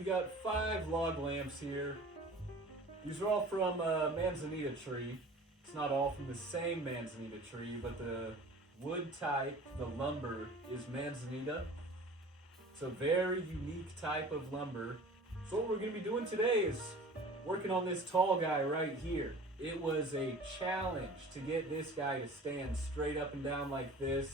we got 5 log lamps here. These are all from a Manzanita tree. It's not all from the same Manzanita tree, but the wood type, the lumber, is Manzanita. It's a very unique type of lumber. So what we're going to be doing today is working on this tall guy right here. It was a challenge to get this guy to stand straight up and down like this.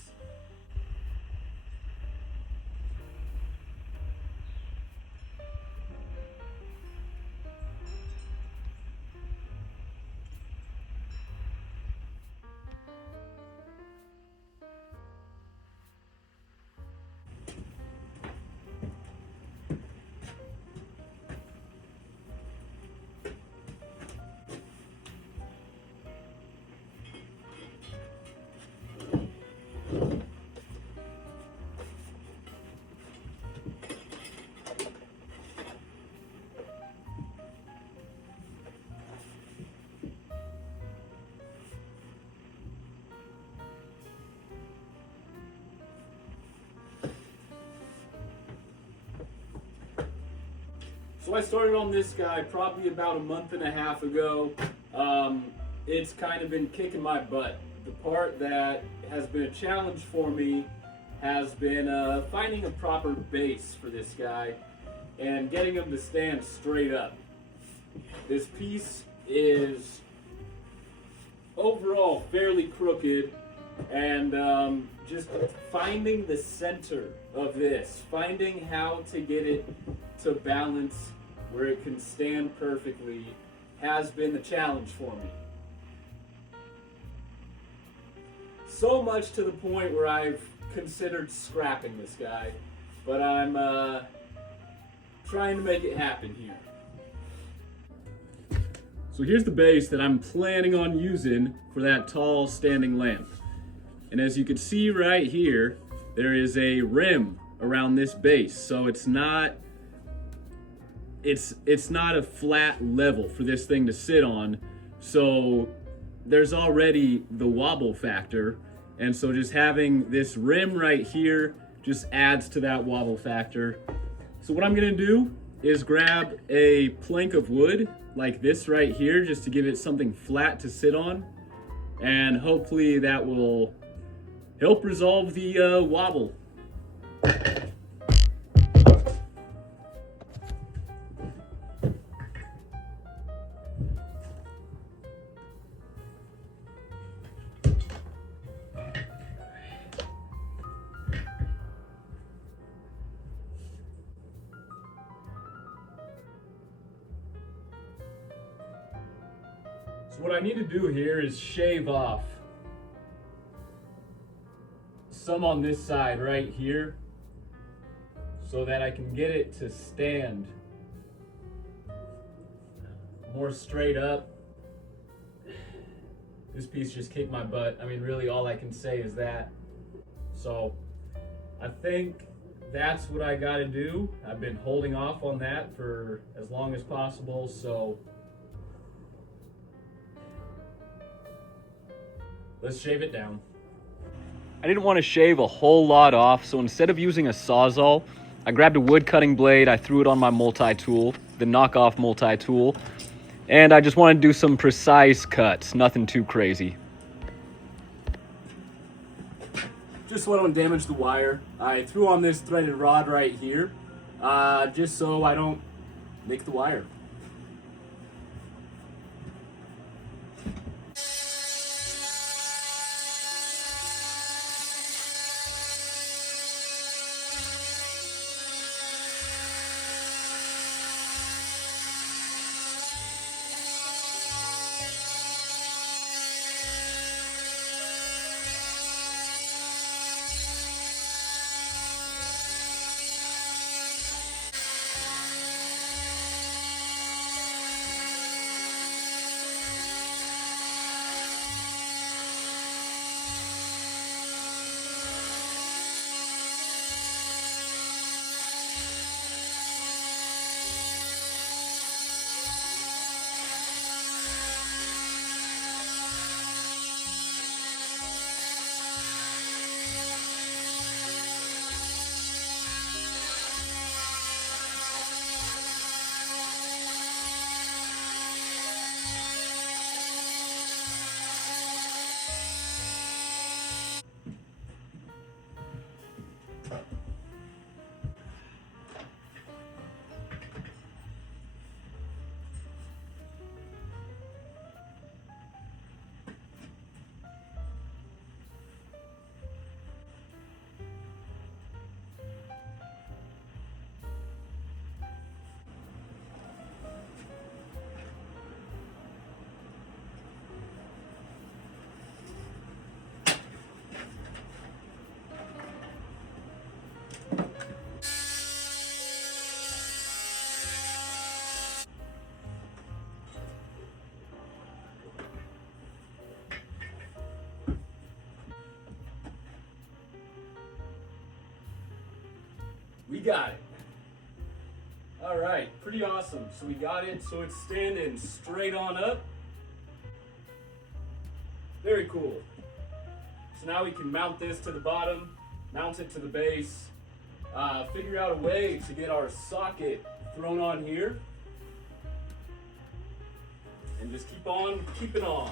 So I started on this guy probably about a month and a half ago. It's kind of been kicking my butt. The part that has been a challenge for me has been finding a proper base for this guy and getting him to stand straight up. This piece is overall fairly crooked, and just finding the center of this, finding how to get it to balance where it can stand perfectly has been the challenge for me. So much to the point where I've considered scrapping this guy, but I'm trying to make it happen here. So here's the base that I'm planning on using for that tall standing lamp. And as you can see right here, there is a rim around this base, so it's not a flat level for this thing to sit on. So there's already the wobble factor, and so just having this rim right here just adds to that wobble factor. So what I'm gonna do is grab a plank of wood like this right here, just to give it something flat to sit on, and hopefully that will help resolve the wobble. So what I need to do here is shave off some on this side right here so that I can get it to stand more straight up. This piece just kicked my butt. I mean, really all I can say is that. So I think that's what I gotta do. I've been holding off on that for as long as possible, so let's shave it down. I didn't want to shave a whole lot off, so instead of using a Sawzall, I grabbed a wood cutting blade, I threw it on my multi-tool, the knockoff multi-tool, and I just wanted to do some precise cuts, nothing too crazy. Just so I don't damage the wire, I threw on this threaded rod right here, just so I don't nick the wire. got it. All right, pretty awesome. So we got it so it's standing straight on up. Very cool. So now we can mount this to the bottom, mount it to the base, figure out a way to get our socket thrown on here, and just keep on keeping on.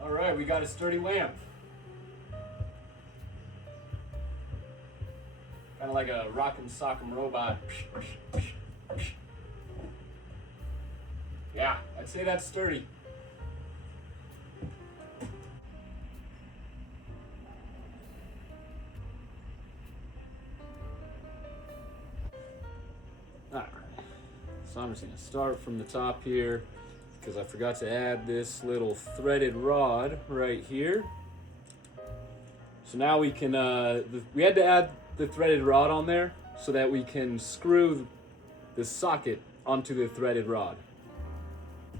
All right, we got a sturdy lamp. Kind of like a rock'em sock'em robot. Yeah, I'd say that's sturdy. All right, so I'm just gonna start from the top here, because I forgot to add this little threaded rod right here. So now we can, we had to add the threaded rod on there so that we can screw the socket onto the threaded rod.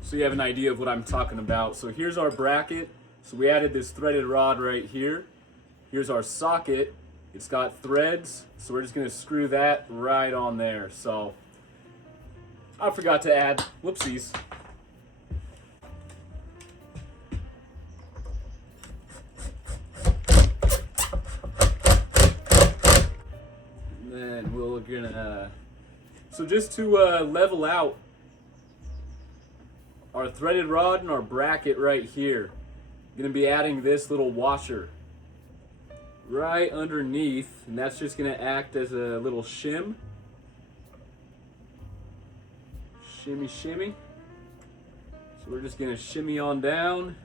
So you have an idea of what I'm talking about. So here's our bracket. So we added this threaded rod right here. Here's our socket. It's got threads, so we're just gonna screw that right on there. So I forgot to add, whoopsies. Then we're gonna, so just to level out our threaded rod and our bracket right here, I'm gonna be adding this little washer right underneath, and that's just gonna act as a little shimmy. So we're just gonna shimmy on down.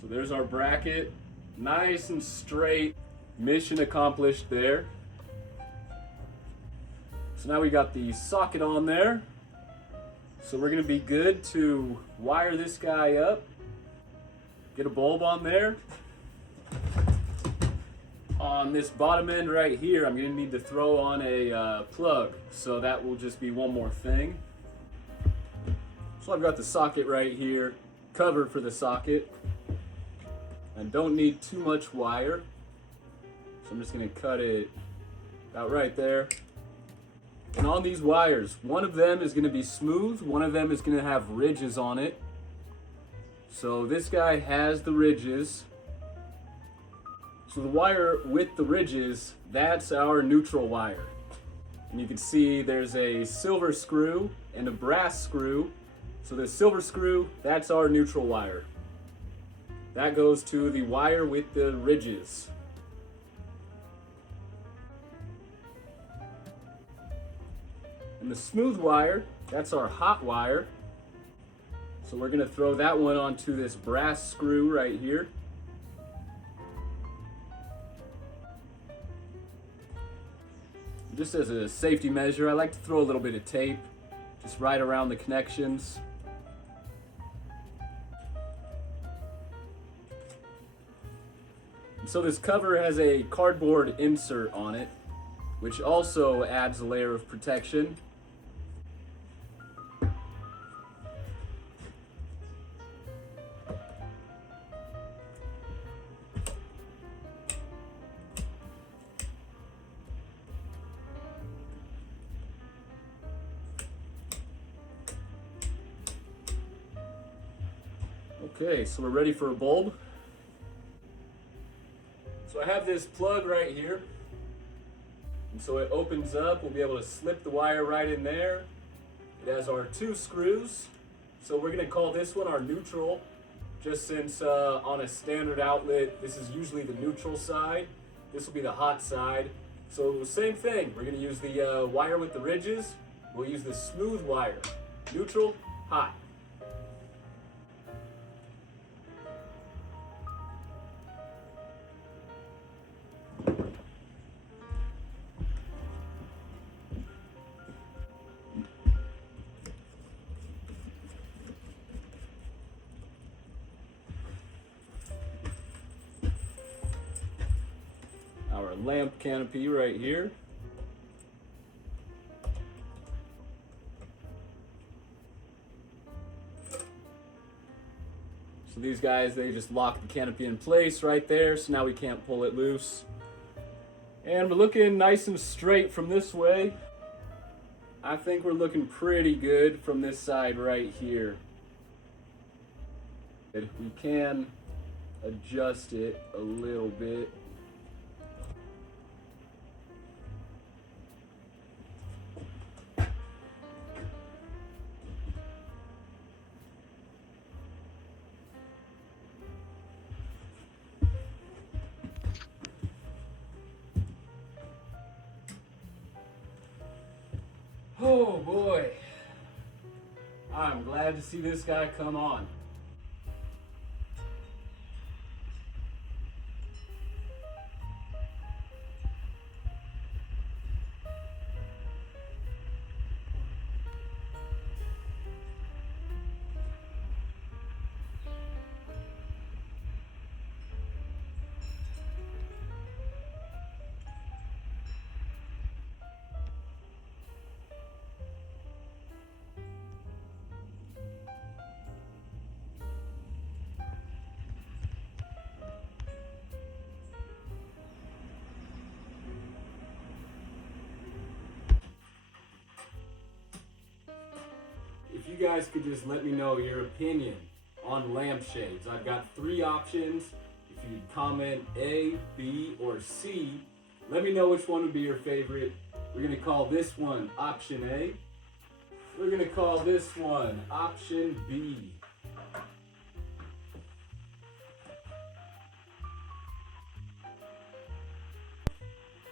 So there's our bracket, nice and straight. Mission accomplished there. So now we got the socket on there. So we're gonna be good to wire this guy up. Get a bulb on there. On this bottom end right here, I'm gonna need to throw on a plug. So that will just be one more thing. So I've got the socket right here, cover for the socket. And don't need too much wire. So I'm just gonna cut it about right there. And on these wires, one of them is gonna be smooth, one of them is gonna have ridges on it. So this guy has the ridges. So the wire with the ridges, that's our neutral wire. And you can see there's a silver screw and a brass screw. So the silver screw, that's our neutral wire. That goes to the wire with the ridges. And the smooth wire, that's our hot wire. So we're gonna throw that one onto this brass screw right here. Just as a safety measure, I like to throw a little bit of tape just right around the connections. So this cover has a cardboard insert on it, which also adds a layer of protection. Okay, so we're ready for a bulb. So I have this plug right here. And so it opens up, we'll be able to slip the wire right in there. It has our 2 screws. So we're gonna call this one our neutral, just since on a standard outlet, this is usually the neutral side. This will be the hot side. So same thing, we're gonna use the wire with the ridges. We'll use the smooth wire. Neutral, hot. Our lamp canopy right here. So these guys, they just lock the canopy in place right there, so now we can't pull it loose. And we're looking nice and straight from this way. I think we're looking pretty good from this side right here. We can adjust it a little bit. Oh boy, I'm glad to see this guy come on. If you guys could just let me know your opinion on lampshades. I've got 3 options. If you'd comment A, B, or C, let me know which one would be your favorite. We're gonna call this one option A. We're gonna call this one option B.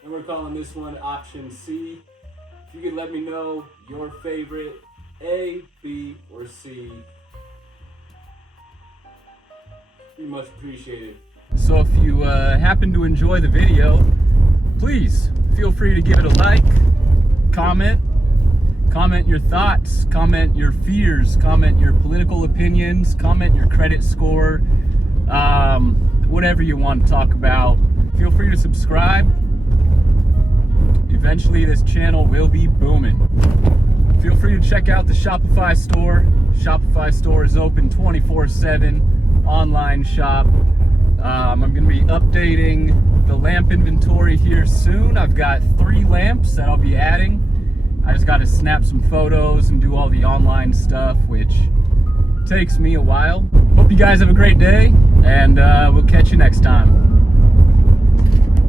And we're calling this one option C. If you could let me know your favorite A, B, or C, be much appreciated. So if you happen to enjoy the video, please feel free to give it a like, comment your thoughts, comment your fears, comment your political opinions, comment your credit score, whatever you want to talk about. Feel free to subscribe. Eventually this channel will be booming. Feel free to check out the Shopify store. Shopify store is open 24/7, online shop. I'm going to be updating the lamp inventory here soon. I've got 3 lamps that I'll be adding. I just got to snap some photos and do all the online stuff, which takes me a while. Hope you guys have a great day, and we'll catch you next time.